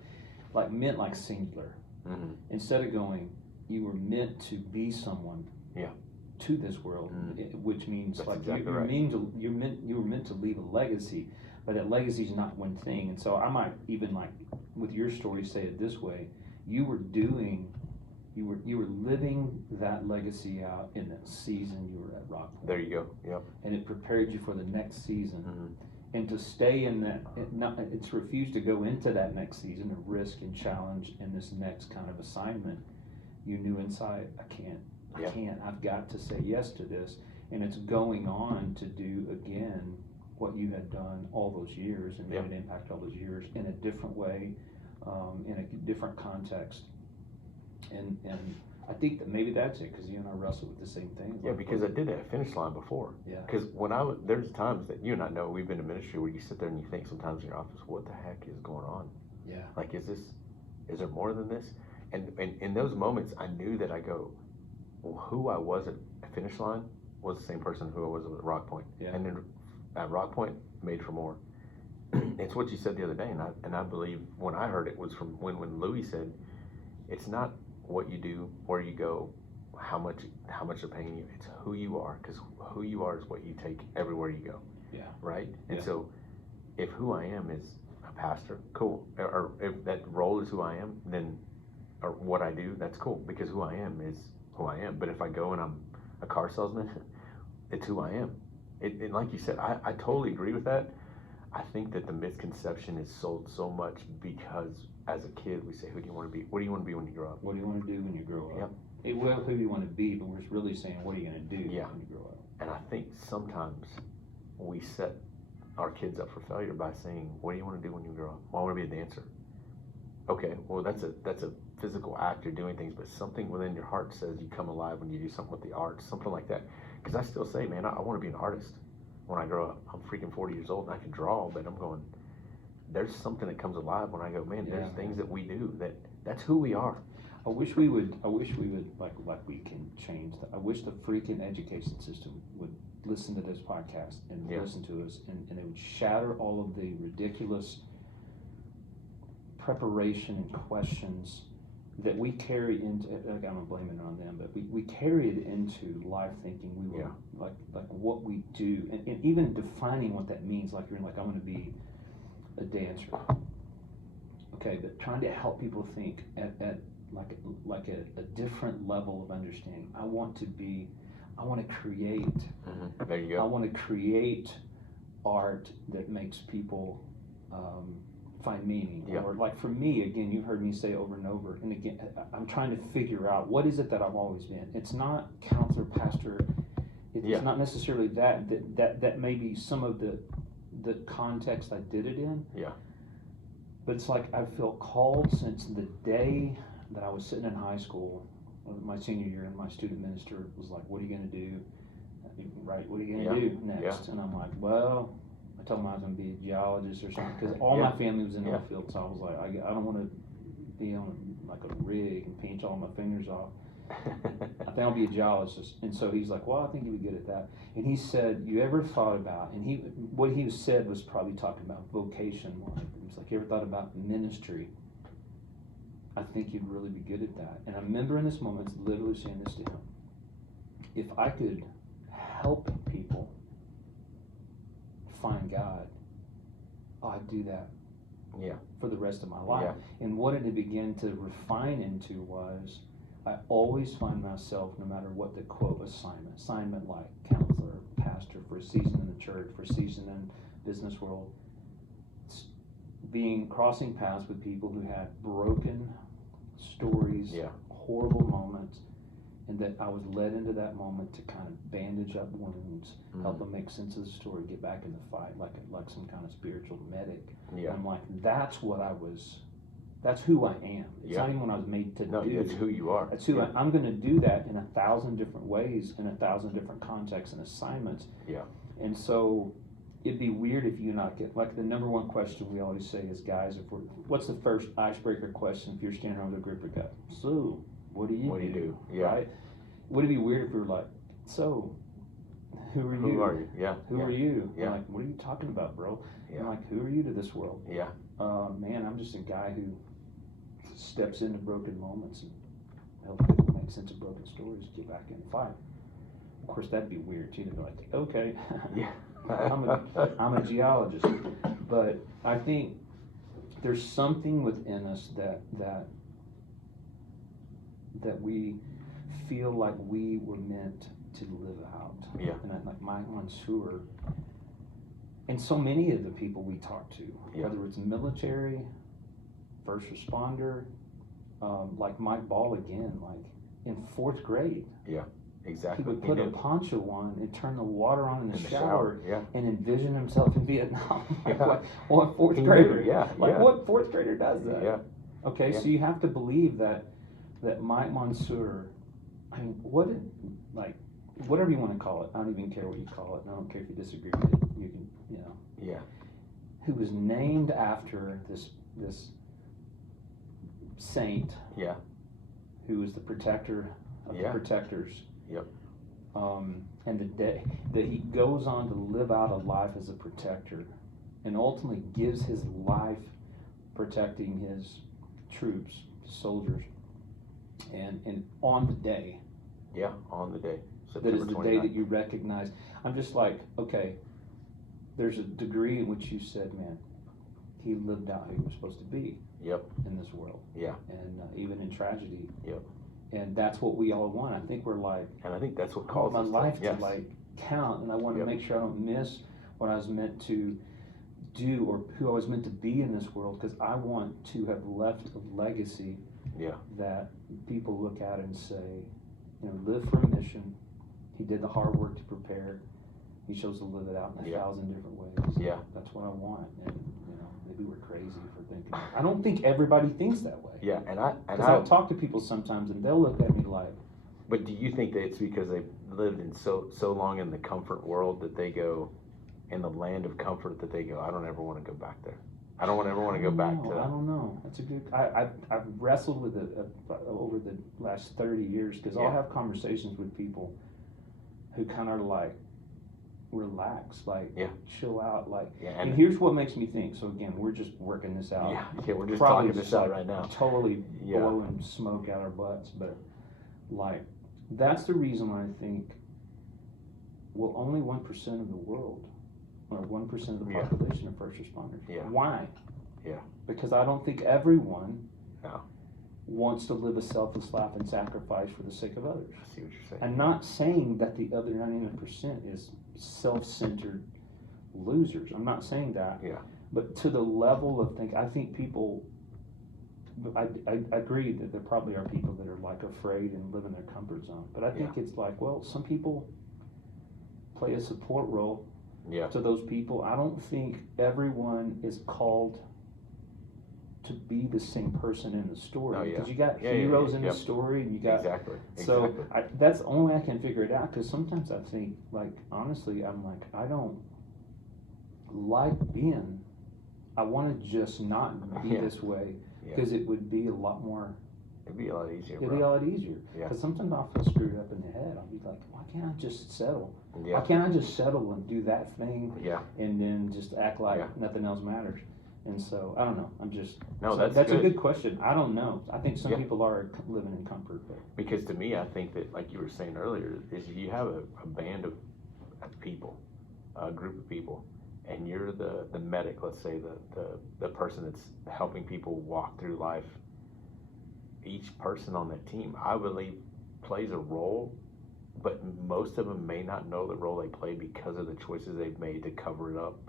Like, meant like singular. Mm-hmm. Instead of going, you were meant to be someone to this world, which means that's like exactly you were meant to leave a legacy, but that legacy is not one thing. And so I might even, like, with your story, say it this way: you were living that legacy out in that season you were at Rock Point. There you go. Yep. And it prepared you for the next season. Mm-hmm. And to stay in that, it's refused to go into that next season of risk and challenge and this next kind of assignment. You knew inside, I can't, I've got to say yes to this. And it's going on to do again what you had done all those years and made an impact all those years in a different way, in a different context. And I think that maybe that's it, because you and I wrestle with the same thing. Yeah, because I did that finish line before. Yeah. Because there's times that you and I know we've been in ministry where you sit there and you think sometimes in your office, what the heck is going on? Yeah. Like, is there more than this? And in those moments, I knew that I go, well, who I was at finish line was the same person who I was at Rock Point. Yeah. And then at Rock Point, made for more. It's what you said the other day, and I believe when I heard it was from when Louis said, it's not what you do, where you go, how much they're paying you. It's who you are, because who you are is what you take everywhere you go. Yeah. Right? And so if who I am is a pastor, cool. Or if that role is who I am, then, or what I do, that's cool, because who I am is who I am. But if I go and I'm a car salesman, it's who I am. And like you said, I totally agree with that. I think that the misconception is sold so much because as a kid we say, who do you want to be? What do you want to be when you grow up? What do you want to do when you grow up? Yep. Well, who do you want to be? But we're really saying, what are you going to do when you grow up? And I think sometimes we set our kids up for failure by saying, what do you want to do when you grow up? Well, I want to be a dancer. Okay, well, that's a physical act, you're doing things, but something within your heart says you come alive when you do something with the arts, something like that. Because I still say, man, I want to be an artist when I grow up. I'm freaking 40 years old and I can draw, but I'm going, there's something that comes alive when I go, man, there's things that we do that's who we are. I wish we would like we can change that. I wish the freaking education system would listen to this podcast and listen to us, and they would shatter all of the ridiculous preparation and questions that we carry into, I'm not blaming it on them, but we carry it into life thinking we were like what we do, and even defining what that means. Like, you're like, I'm going to be a dancer. Okay, but trying to help people think at like a different level of understanding. I want to create. Mm-hmm. There you go. I want to create art that makes people find meaning. Or, like, for me, again, you've heard me say over and over, and again, I'm trying to figure out what is it that I've always been. It's not counselor, pastor. It's not necessarily that may be some of the context I did it in. Yeah. But it's like I feel called since the day that I was sitting in high school, my senior year, and my student minister was like, what are you going to do? Right, what are you going to do next? And I'm like, well, I told him I was going to be a geologist or something, because all my family was in oil field, so I was like, I don't want to be on like a rig and pinch all my fingers off. I think I'll be a geologist. And so he's like, well, I think you'd be good at that. And he said, you ever thought about, and what he said was probably talking about vocation more. He's like, you ever thought about ministry? I think you'd really be good at that. And I remember in this moment literally saying this to him: if I could help people find God, I'd do that Yeah. for the rest of my life. Yeah. And what it began to refine into was, I always find myself, no matter what the quote assignment like counselor, pastor, for a season in the church, for a season in business world, crossing paths with people who had broken stories, Yeah. horrible moments, and that I was led into that moment to kind of bandage up wounds, help them make sense of the story, get back in the fight, like some kind of spiritual medic. Yeah. And I'm like, that's who I am. It's not even what I was made to do. It's who you are. That's who I'm going to do that in 1,000 different ways, in 1,000 different contexts and assignments. Yeah. And so it'd be weird if you not get, like, the number one question we always say as guys, what's the first icebreaker question if you're standing around with a group of guys? So, what do you do? Yeah. Right? Would it be weird if we were like, so, who are you? Who are you? Yeah. Who are you? Yeah. I'm like, what are you talking about, bro? Yeah. I'm like, who are you to this world? Yeah. Man, I'm just a guy who steps into broken moments and helps people make sense of broken stories, get back in the fight. Of course, that'd be weird too, to be like, okay, Yeah. I'm a geologist. But I think there's something within us that we feel like we were meant to live out. Yeah. And like Monsoor, and so many of the people we talk to, whether it's military, first responder, like Mike Ball again, like in 4th grade. Yeah, exactly. He would put a poncho on and turn the water on in the shower, Yeah. and envision himself in Vietnam. Like, Yeah. what 4th grader? Yeah. Like, what 4th grader does that? Yeah. Okay, Yeah. so you have to believe that Mike Monsoor, I mean, whatever you want to call it, I don't even care what you call it, and I don't care if you disagree with it, you can, Yeah. who was named after this saint, Yeah. who was the protector of the protectors. Yep. And the day that he goes on to live out a life as a protector, and ultimately gives his life protecting his troops, soldiers, and on the day. Yeah, on the day. That is the day that you recognize. I'm just like, okay, there's a degree in which you said, man, he lived out who he was supposed to be. Yep. In this world. Yeah. And even in tragedy. Yep. And that's what we all want. I think we're like, and I think that's what calls my us life to like count, and I want to make sure I don't miss what I was meant to do or who I was meant to be in this world, because I want to have left a legacy that people look at and say, live for a mission. He did the hard work to prepare. He chose to live it out in 1,000 different ways. Yeah. That's what I want. And maybe we're crazy for thinking. I don't think everybody thinks that way. Yeah, because I'll talk to people sometimes and they'll look at me like. But do you think that it's because they've lived in so long in the comfort world that they go, in the land of comfort, that they go, I don't ever want to go back there. I don't ever want to go back to that. I don't know. That's a good. I've wrestled with it over the last 30 years, because I'll have conversations with people who kind of like relax, like chill out, like. And here's what makes me think. So again, we're just working this out. Yeah, we're just talking this out right now. Totally blowing smoke out our butts, but like that's the reason why I think. Well, only 1% of the world, or 1% of the population are first responders. Yeah. Why? Yeah. Because I don't think everyone wants to live a selfless life and sacrifice for the sake of others. I see what you're saying. I'm not saying that the other 99% is self-centered losers. I'm not saying that. Yeah. But to the level of I think people, I agree that there probably are people that are like afraid and live in their comfort zone. But I think it's like, well, some people play a support role to those people. I don't think everyone is called to be the same person in the story, because you got heroes in the story, and you got so that's the only way I can figure it out. Because sometimes I think, like, honestly, I'm like, I don't like being. I want to just not be this way, because it would be a lot more. It'd be a lot easier. It'd be a lot easier. Because sometimes I'll feel screwed up in the head. I'll be like, why can't I just settle? Why can't I just settle and do that thing? And then just act like nothing else matters. And so I don't know. I'm just that's a good question. I don't know. I think some people are living in comfort. But. Because to me, I think that, like you were saying earlier, is you have a band of people, a group of people, and you're the medic, let's say the person that's helping people walk through life, each person on that team, I believe, plays a role, but most of them may not know the role they play because of the choices they've made to cover it up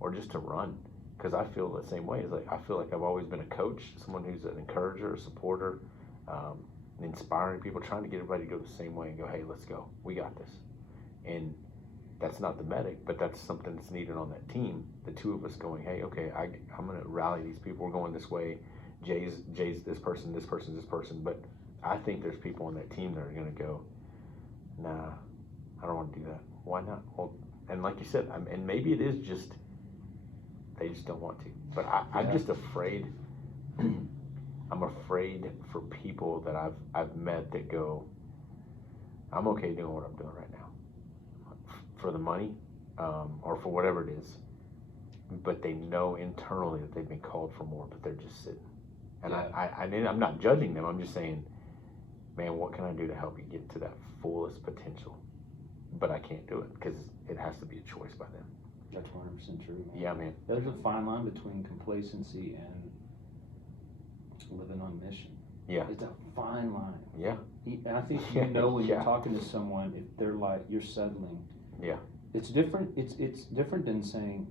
or just to run. Because I feel the same way. It's like I feel like I've always been a coach, someone who's an encourager, a supporter, inspiring people, trying to get everybody to go the same way and go, hey, let's go, we got this. And that's not the medic, but that's something that's needed on that team. The two of us going, hey, okay, I'm going to rally these people. We're going this way. Jay's this person, this person, this person. But I think there's people on that team that are going to go, nah, I don't want to do that. Why not? Well, and like you said, and maybe it is just they just don't want to. But I'm just afraid. I'm afraid for people that I've met that go, I'm okay doing what I'm doing right now for the money, or for whatever it is, but they know internally that they've been called for more, but they're just sitting. And I'm not judging them. I'm just saying, man, what can I do to help you get to that fullest potential? But I can't do it because it has to be a choice by them. That's 100% true, man. Yeah, man. There's a fine line between complacency and living on mission. Yeah. It's a fine line. Yeah. And I think you know when you're talking to someone, if they're like, you're settling. Yeah. It's different. It's different than saying,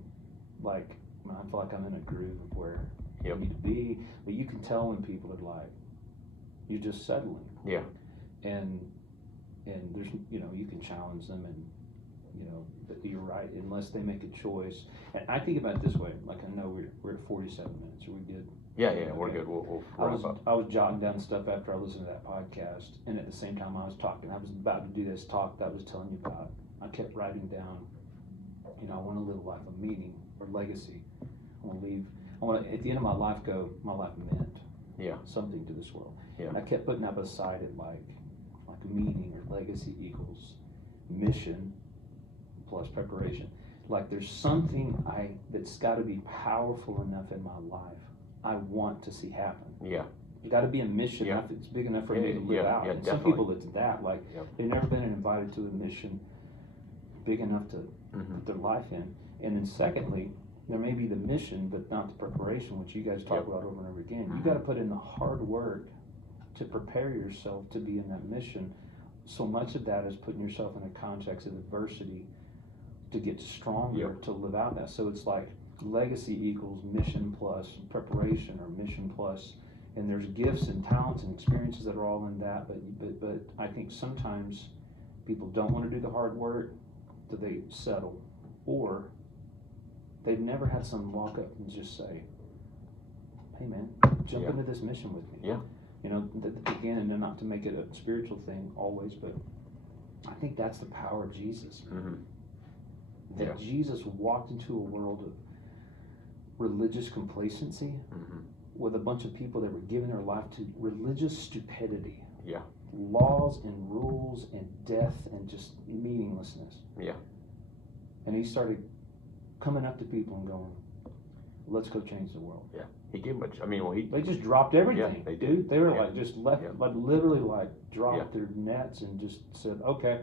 like, I feel like I'm in a groove of where I need to be. But you can tell when people are like, you're just settling. Yeah. And there's, you can challenge them and, you're right, unless they make a choice. And I think about it this way, like I know we're at 47 minutes. Are we good? Yeah, we're good. We'll wrap up. I was jotting down stuff after I listened to that podcast, and at the same time I was talking, I was about to do this talk that I was telling you about. I kept writing down, I want to live a life of meaning or legacy. I want to, at the end of my life, my life meant something to this world. Yeah. And I kept putting that beside it, like meaning or legacy equals mission plus preparation. Like there's something that's got to be powerful enough in my life I want to see happen. Yeah. You got to be a mission. Yeah. It's big enough for me to live out. Yeah, and some people, it's that. Like they've never been invited to a mission big enough to put their life in. And then secondly, there may be the mission, but not the preparation, which you guys talk about over and over again. You got to put in the hard work to prepare yourself to be in that mission. So much of that is putting yourself in a context of adversity to get stronger to live out that. So it's like legacy equals mission plus preparation, or mission plus, and there's gifts and talents and experiences that are all in that. But I think sometimes people don't want to do the hard work, so they settle, or they've never had someone walk up and just say, "Hey, man, jump into this mission with me." Yeah. Again, and not to make it a spiritual thing always, but I think that's the power of Jesus. That Jesus walked into a world of religious complacency with a bunch of people that were giving their life to religious stupidity. Yeah. Laws and rules and death and just meaninglessness. Yeah. And he started coming up to people and going, let's go change the world. Yeah. He gave much. They just dropped everything. Yeah, they did. They were like just left, like literally like dropped their nets and just said, okay,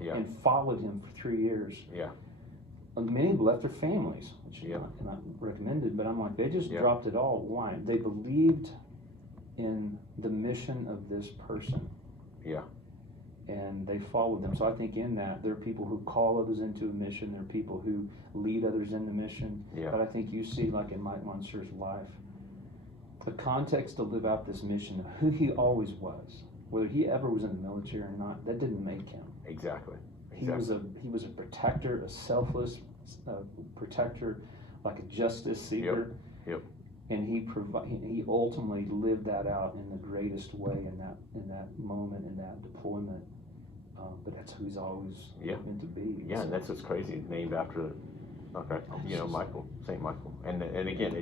and followed him for 3 years. Yeah. And many left their families, which is not recommended, but I'm like, they just dropped it all. Why? They believed in the mission of this person. Yeah. And they followed them. So I think in that, there are people who call others into a mission. There are people who lead others in the mission. Yeah. But I think you see, like in Mike Monsoor's life, the context to live out this mission of who he always was, whether he ever was in the military or not, that didn't make him. Exactly. He was a protector, a selfless protector, like a justice seeker. Yep. And he ultimately lived that out in the greatest way in that moment, in that deployment. But that's who he's always meant to be. Yeah, and that's what's crazy. It's named after, Michael, St. Michael. And again,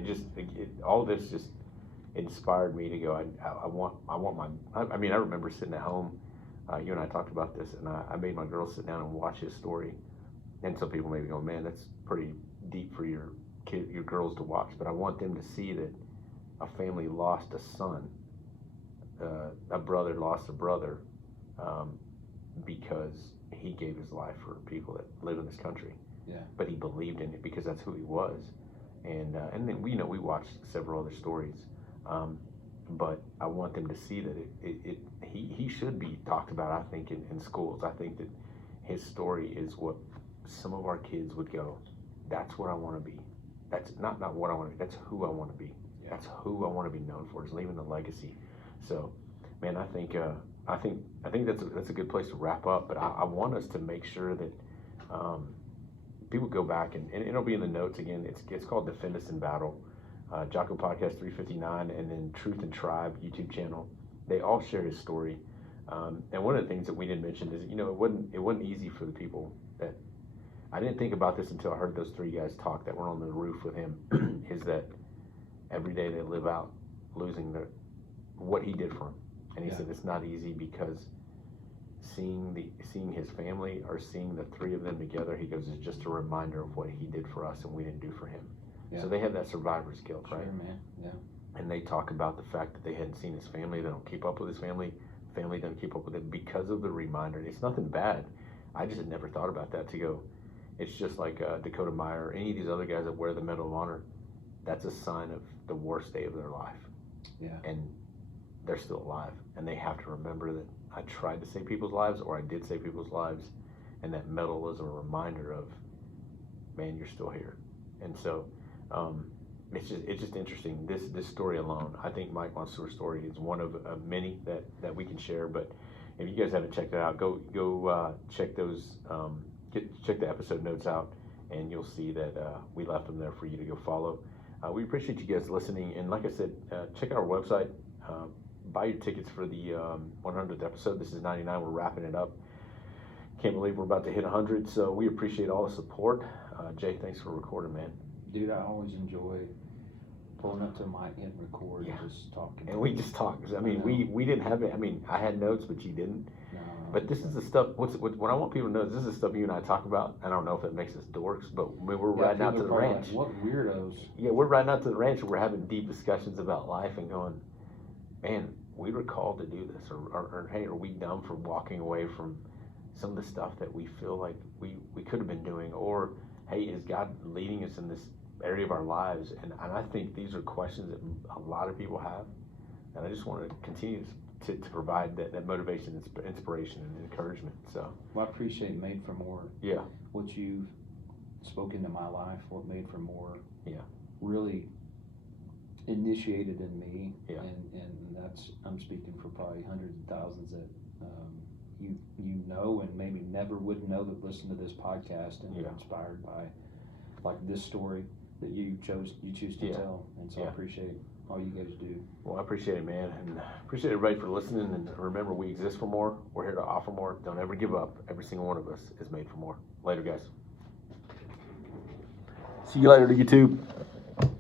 all this just inspired me to go. I remember sitting at home. You and I talked about this, and I made my girls sit down and watch his story. And some people may be going, man, that's pretty deep for your girls to watch. But I want them to see that a family lost a son, a brother lost a brother, because he gave his life for people that live in this country. Yeah. But he believed in it because that's who he was. And then we watched several other stories. But I want them to see that he should be talked about, I think, in schools. I think that his story is what some of our kids would go, that's what I want to be. That's not what I want to be, that's who I want to be. Yeah. That's who I want to be known for, is leaving a legacy. So, man, I think that's a good place to wrap up. But I want us to make sure that people go back and it'll be in the notes again. It's called Defend Us in Battle. Jocko Podcast 359, and then Truth and Tribe YouTube channel. They all share his story. And one of the things that we didn't mention is, it wasn't easy for the people that, I didn't think about this until I heard those three guys talk that were on the roof with him, is that every day they live out losing what he did for them. And he said it's not easy because seeing his family, or seeing the three of them together, he goes, is just a reminder of what he did for us and we didn't do for him. Yeah. So they have that survivor's guilt, right? Sure, man. Yeah. And they talk about the fact that they hadn't seen his family. They don't keep up with his family. Family doesn't keep up with him because of the reminder. It's nothing bad. I just had never thought about that, to go, it's just like Dakota Meyer or any of these other guys that wear the Medal of Honor. That's a sign of the worst day of their life. Yeah. And they're still alive. And they have to remember that I tried to save people's lives, or I did save people's lives. And that medal is a reminder of, man, you're still here. And so, it's just interesting. This story alone, I think Mike Monsoor's story is one of many that we can share. But if you guys haven't checked it out, go check those, check the episode notes out, and you'll see that we left them there for you to go follow. We appreciate you guys listening, and like I said, check out our website. Buy your tickets for the 100th episode. This is 99. We're wrapping it up. Can't believe we're about to hit 100. So we appreciate all the support. Jay, thanks for recording, man. Dude, I always enjoy pulling up to the mic and record and just talking. And we just talked. I mean, we didn't have it. I mean, I had notes, but you didn't. No. But this is the stuff. What I want people to know is this is the stuff you and I talk about. I don't know if it makes us dorks, but we're riding out to the ranch. Like, what weirdos? Yeah, we're riding out to the ranch and we're having deep discussions about life and going, man, we were called to do this, or hey, are we dumb for walking away from some of the stuff that we feel like we could have been doing, or hey, is God leading us in this area of our lives? And I think these are questions that a lot of people have, and I just want to continue to provide that motivation, inspiration, and encouragement. So, well, I appreciate Made for More. Yeah. What you've spoken to my life, what Made for More. Yeah. Really initiated in me. Yeah. And that's, I'm speaking for probably hundreds of thousands that you know and maybe never would know that listen to this podcast and are inspired by like this story that you choose to tell. And so I appreciate all you guys do. Well, I appreciate it, man, and appreciate everybody for listening. And remember, we exist for more. We're here to offer more. Don't ever give up. Every single one of us is made for more. Later, guys. See you later to YouTube.